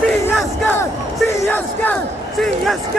CSK! CSK! CSK!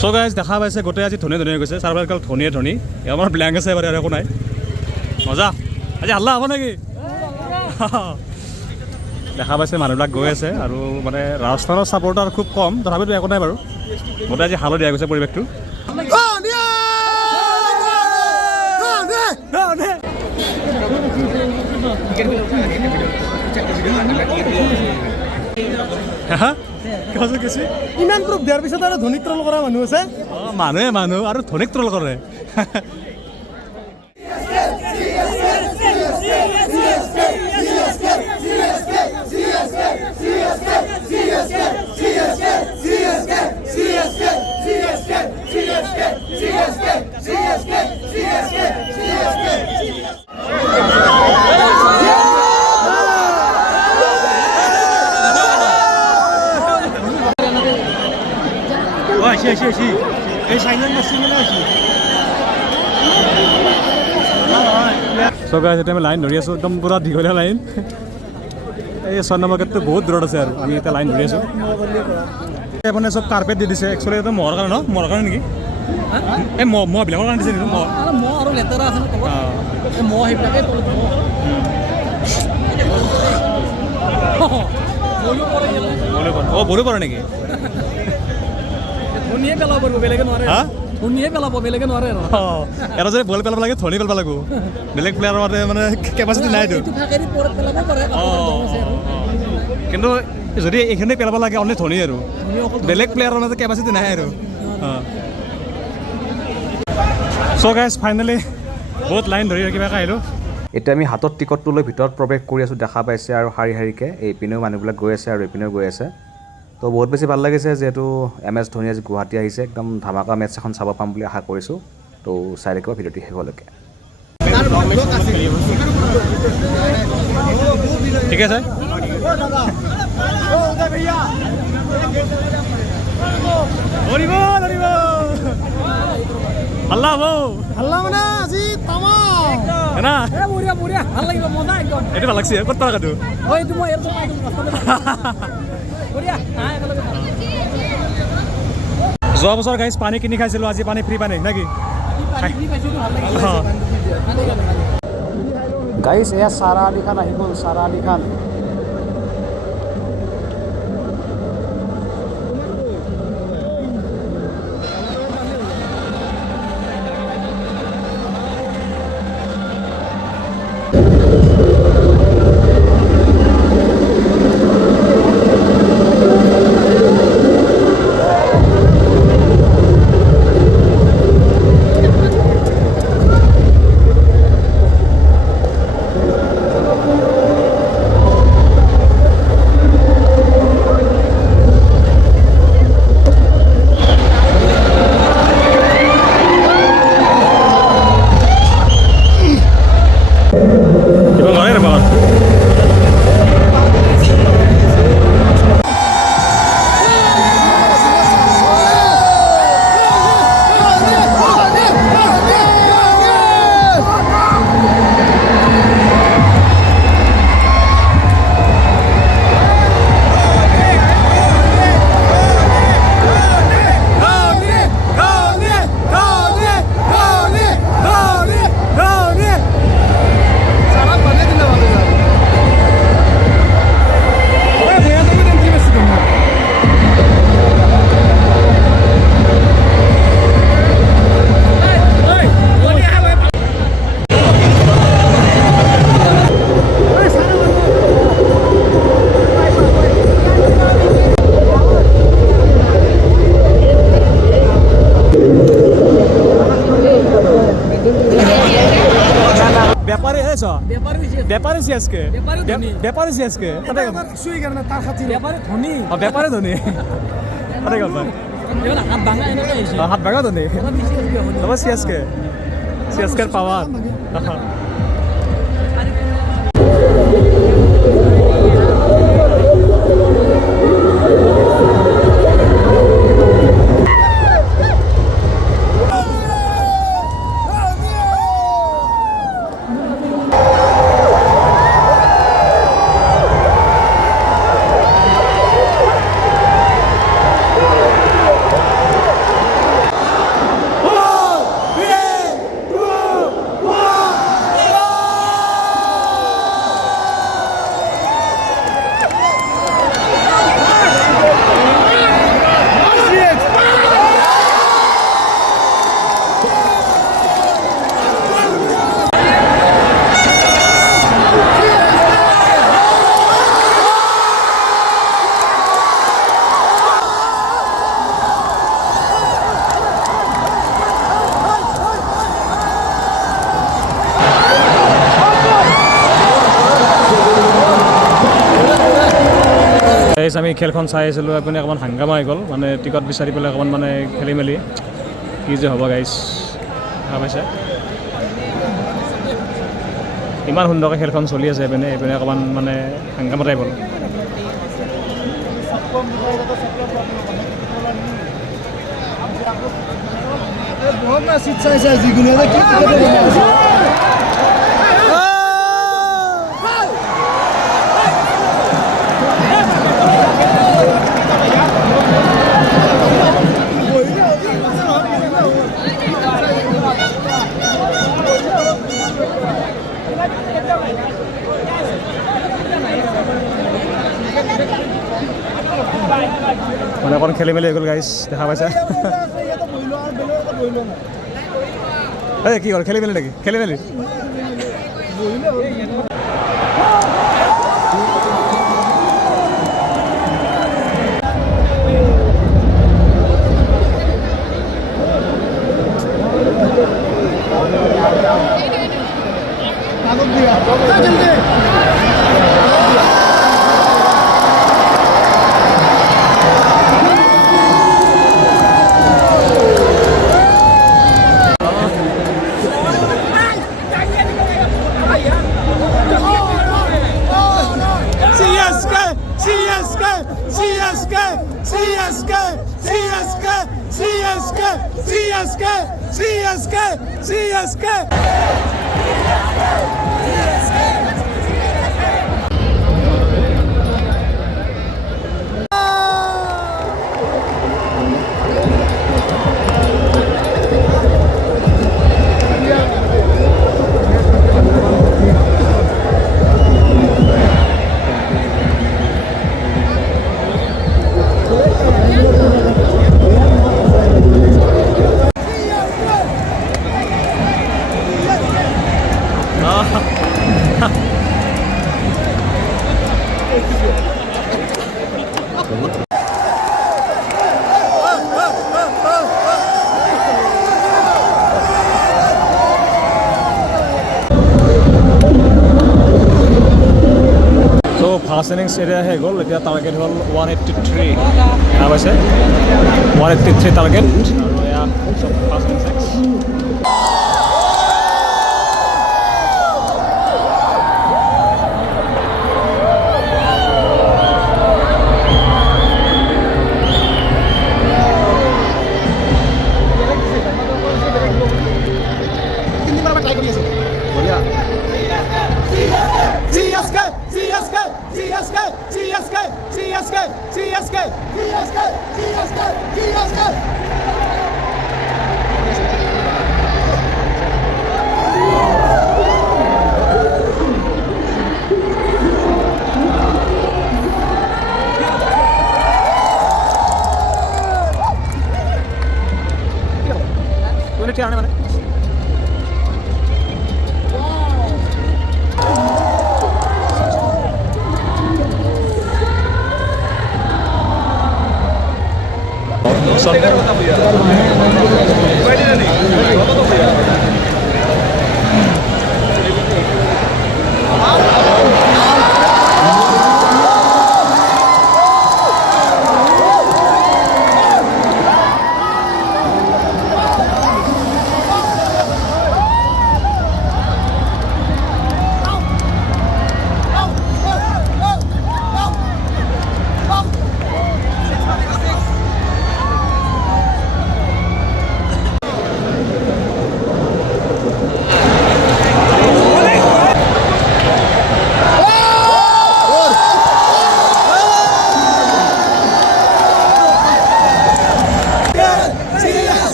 So guys, দেখা পাইছে গোটেই আজি ধনী ধনী হৈ গৈছে চাৰ্ভাইকেল ধনীয়ে ধনী আমাৰ ব্লেংক আছে এবাৰ একো নাই মজা আজি হাল্লা হ'ব নেকি দেখা পাইছে মানুহবিলাক গৈ আছে আৰু মানে ৰাজস্থানৰ ছাপোৰ্টাৰ খুব কম তথাপিতো একো নাই বাৰু গোটেই আজি হালো দিয়া গৈছে পৰিৱেশটো ইমান প্ৰুফ দিয়াৰ পিছত আৰু ধনীক ট্ৰল কৰা মানুহ আছে মানুহে মানুহ আৰু ধনীক ট্ৰল কৰে So guys, এতিয়া আমি লাইন ধৰি আছোঁ একদম পুৰা দীঘলীয়া লাইন এই 6 নম্বৰ গেটটো বহুত দূৰত আছে আৰু আমি এতিয়া লাইন ধৰি আছোঁ মানে চব কাৰ্পেট দি দিছে একচুৱেলি এইটো মহৰ কাৰণে ন মহৰ কাৰণে নেকি এই মহবিলাকৰ কাৰণে দিছে নেকি মহ আৰু লেতেৰা আছে মহ সেইবিলাকে বলো পৰে নেকি ধনীয়ে পেলাব পাৰিব বেলেগে নোৱাৰে ধনীয়ে পেলাব বেলেগে নোৱাৰে আৰু এটা যদি বল পেলাব লাগে ধনী পেলাব লাগিব বেলেগ প্লেয়াৰৰ মানে কেপাচিটি নাইতো কিন্তু যদি এইখিনি পেলাব লাগে অনলি ধনী আৰু বেলেগ প্লেয়াৰৰ মাজত কেপাচিটি নাই আৰু চ' গাইজ ফাইনেলি বহুত লাইন ধৰি কিবা আহিলোঁ এতিয়া আমি হাতত টিকটটো লৈ ভিতৰত প্ৰৱেশ কৰি আছোঁ দেখা পাইছে আৰু শাৰী শাৰীকৈ এইপিনেও মানুহবিলাক গৈ আছে আৰু এইপিনেও গৈ আছে তো বহুত বেছি ভাল লাগিছে যিহেতু MS ধোনী আজি গুৱাহাটী আহিছে একদম ধামাকা মেটচ এখন চাব পাম বুলি আশা কৰিছোঁ তো চাই থাকিব ভিডিঅ'টি শেষলৈকে ঠিক আছে হাল্লা হ'ব হাল্লা মানে আজি তামাম না বঢ়িয়া বঢ়িয়া ভাল লাগিব মজা একদম এইটো ভাল লাগছে ক'ত পাৰা কাটো এইটো মই ইয়াৰ পৰা বঢ়িয়া যোৱা বছৰ গাইজ পানী কিনি খাইছিলোঁ আজি পানী ফ্ৰী পানী নেকি গাইজ এয়া চাৰা আলি খান আহি গ'ল চাৰা আলি খান আছ বেপাৰী চিয়াছকে বেপাৰী চিয়াছকে তাতে গম চুই কাৰণে তাৰ খাতিৰ বেপাৰী ধনী বেপাৰী ধনী তাতে গম পাই হাত ভাঙা এনেকৈ আহিছে হাত ভাঙা ধনী তোমাৰ চিয়াছকে চিয়াছকেৰ পাৱাৰ আমি খেলখন চাই আছিলোঁ আপুনি অকণমান হাংগামা হৈ গ'ল মানে টিকট বিচাৰি পেলাই অকণমান মানে খেলি মেলি কি যে হ'ব গাইজ দেখা পাইছে ইমান সুন্দৰকৈ খেলখন চলি আছে এইপিনে অকণমান মানে হাংগামা টাইপ হ'ল মানে অকণ খেলি মেলি হৈ গ'ল গাইজ দেখা পাইছে এই কি হ'ল খেলি মেলি নেকি খেলি মেলি CSK ফাৰ্ষ্ট ইনিংছ এৰিয়া হৈ গ'ল এতিয়া টাৰ্গেট হ'ল 183 দেখা পাইছে 183 টাৰ্গেট আৰু এয়া চব ফাৰ্ষ্ট ইনিংছ মানে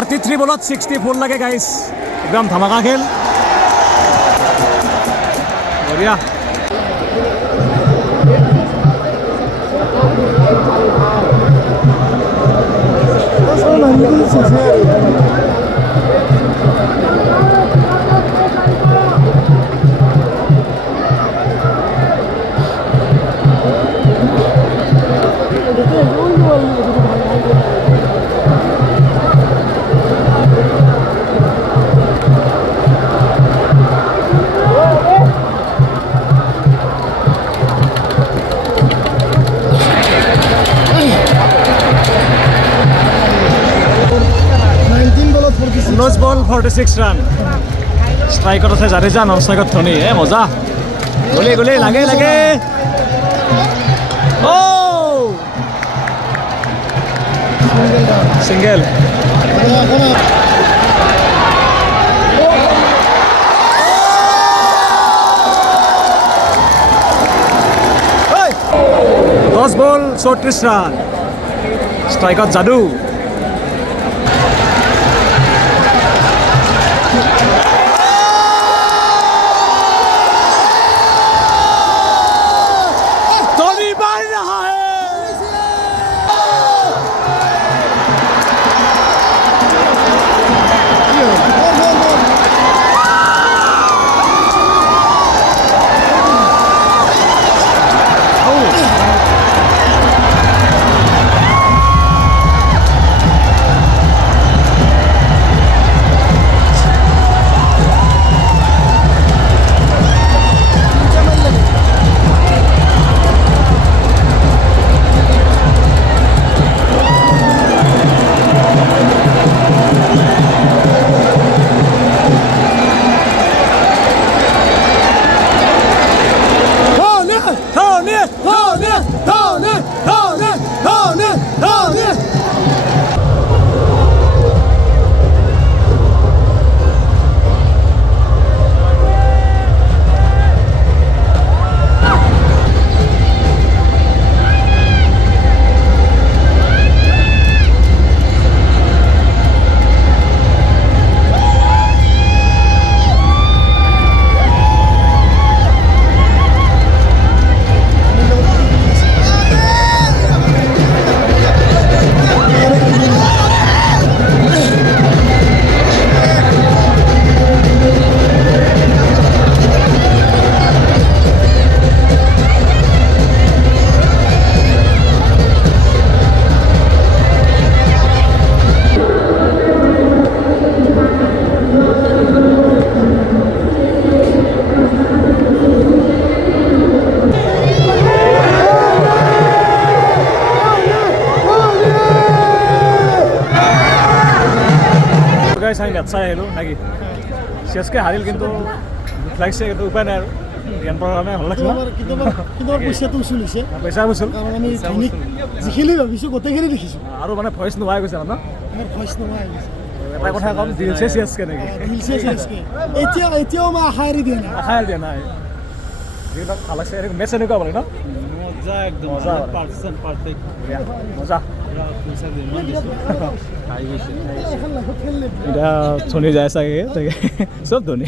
33 বলত 64 লাগে গাইছ একদম ধামাকা খেল বঢ়িয়া বল 46 রান স্ট্রাইকত আছে জাদেজা নন স্ট্রাইকত ধোনি মজা গলি গলি লাগে লাগে ও সিঙ্গেল দশ বল 34 রান স্ট্রাইকত জাদু আমি মেটচ চাই আহিলোঁ নাকি চিএছকে হাৰিল কিন্তু দুখ লাগিছে কিন্তু উপায় নাই আৰু জ্ঞান পঢ়াৰ কাৰণে ভাল লাগিছে পইচাটো উচুল হৈছে পইচা উচুল কাৰণ আমি ধোনীক যিখিনি ভাবিছোঁ গোটেইখিনি দেখিছোঁ আৰু মানে ভইচ নোহোৱা হৈ গৈছে ন ভইচ নোহোৱা হৈ গৈছে এটা কথা কম দিলছে চিএছকে নেকি দিলছে চিএছকে এতিয়াও মই আশা এৰি দিয়া নাই যিবিলাক ভাল লাগিছে মেটচ এনেকুৱা বোলে ন মজা একদম মজা পাৰ্চেণ্ট পাৰফেক্ট মজা পইচা যিমান দিছোঁ খাই গৈছে এতিয়া ধোনী যায় চাগে চব ধোনী